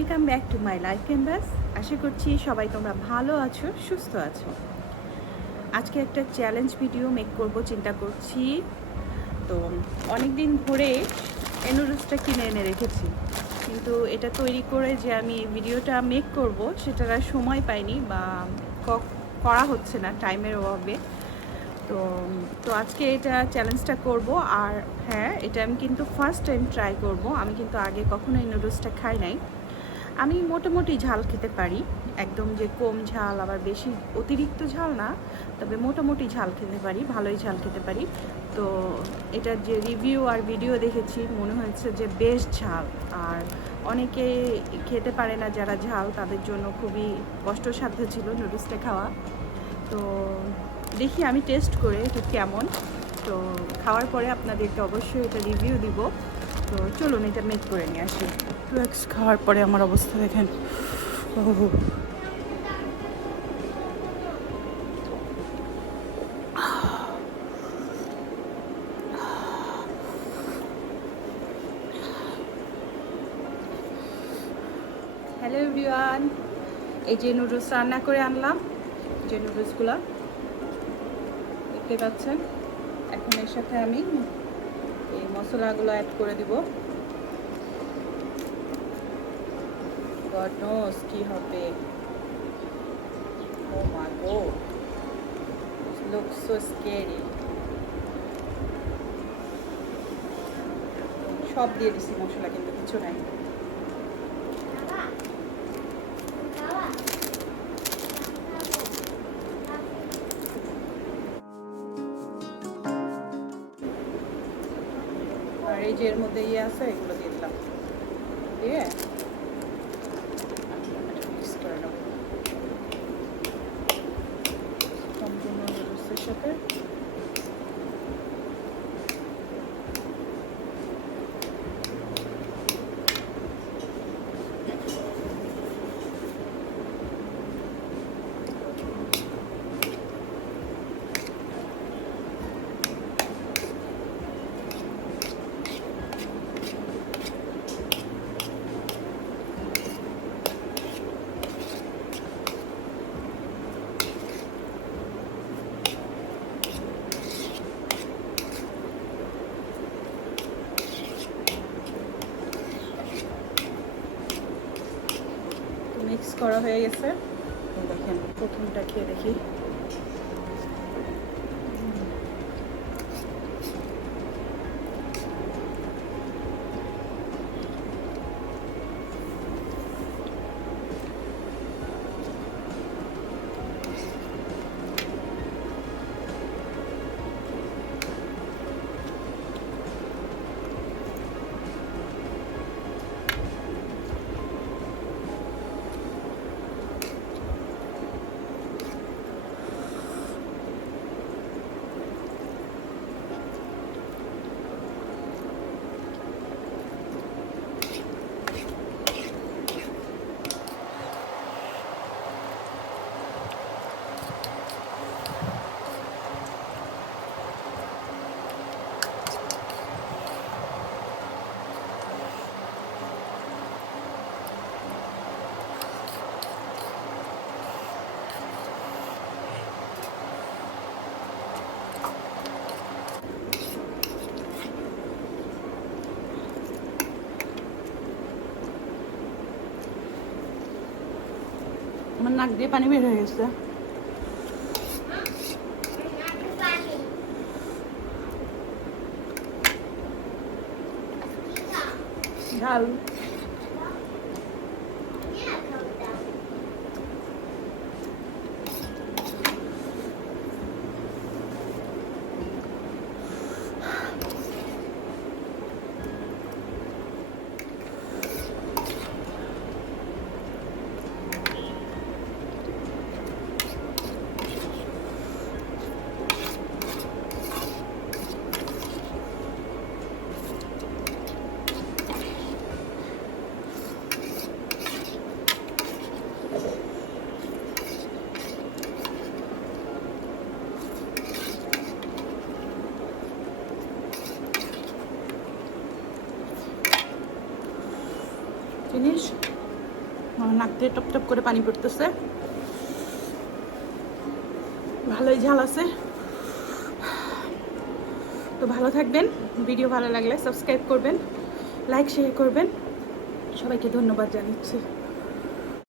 Welcome back to my life canvas. আশা করছি সবাই তোমরা ভালো আছো, সুস্থ আছো। আজকে একটা চ্যালেঞ্জ ভিডিও মেক করব চিন্তা করছি। তো অনেক দিন ধরে এই নুডলসটা কিনে এনে রেখেছি, কিন্তু এটা তৈরি করে যে আমি ভিডিওটা মেক করব সেটার আর সময় পাইনি বা করা হচ্ছে না টাইমের অভাবে। তো তো আজকে এটা চ্যালেঞ্জটা করব। আর হ্যাঁ, এটা আমি কিন্তু ফার্স্ট টাইম ট্রাই করব। আমি কিন্তু আগে কখনো এই নুডলসটা খাই নাই। আমি মোটামুটি ঝাল খেতে পারি, একদম যে কম ঝাল আবার বেশি অতিরিক্ত ঝাল না, তবে মোটামুটি ঝাল খেতে পারি, ভালোই ঝাল খেতে পারি। তো এটার যে রিভিউ আর ভিডিও দেখেছি মনে হয়েছে যে বেশ ঝাল, আর অনেকে খেতে পারে না যারা ঝাল, তাদের জন্য খুবই কষ্টসাধ্য ছিল নুডলসটা খাওয়া। তো দেখি আমি টেস্ট করে এটা কেমন, তো খাওয়ার পরে আপনাদেরকে অবশ্যই এটা রিভিউ দিব। তো চলুন এটা মেক করে নিয়ে আসি। ফ্লেক্স খাওয়ার পরে আমার অবস্থা দেখেন। হ্যালো এভরিওয়ান, এই যে নুডলস রান্না করে আনলাম, যে নুডলসগুলো দেখতে পাচ্ছেন। এখন এর সাথে আমি এই মশলাগুলো অ্যাড করে দিব। God knows কি হবে। Oh my God, this looks so scary. সব দিয়ে দিছি মশলা, কিন্তু কিছু নাই। আর এই যে এর মধ্যে ইয়ে আছে, এগুলো দিয়ে দিলাম, দিয়ে মিক্স করে নেব সম্পূর্ণ নুডলসের সাথে। মিক্স করা হয়ে গেছে। দেখেন, প্রথমটা খেয়ে দেখি। আমার নাক দিয়ে পানি বের হয়ে গেছে। ঝাল জিনিস আমার নাক দিয়ে টপ টপ করে পানি পড়তেছে, ভালোই ঝাল আছে। তো ভালো থাকবেন, ভিডিও ভালো লাগলে সাবস্ক্রাইব করবেন, লাইক শেয়ার করবেন। সবাইকে ধন্যবাদ জানাচ্ছি।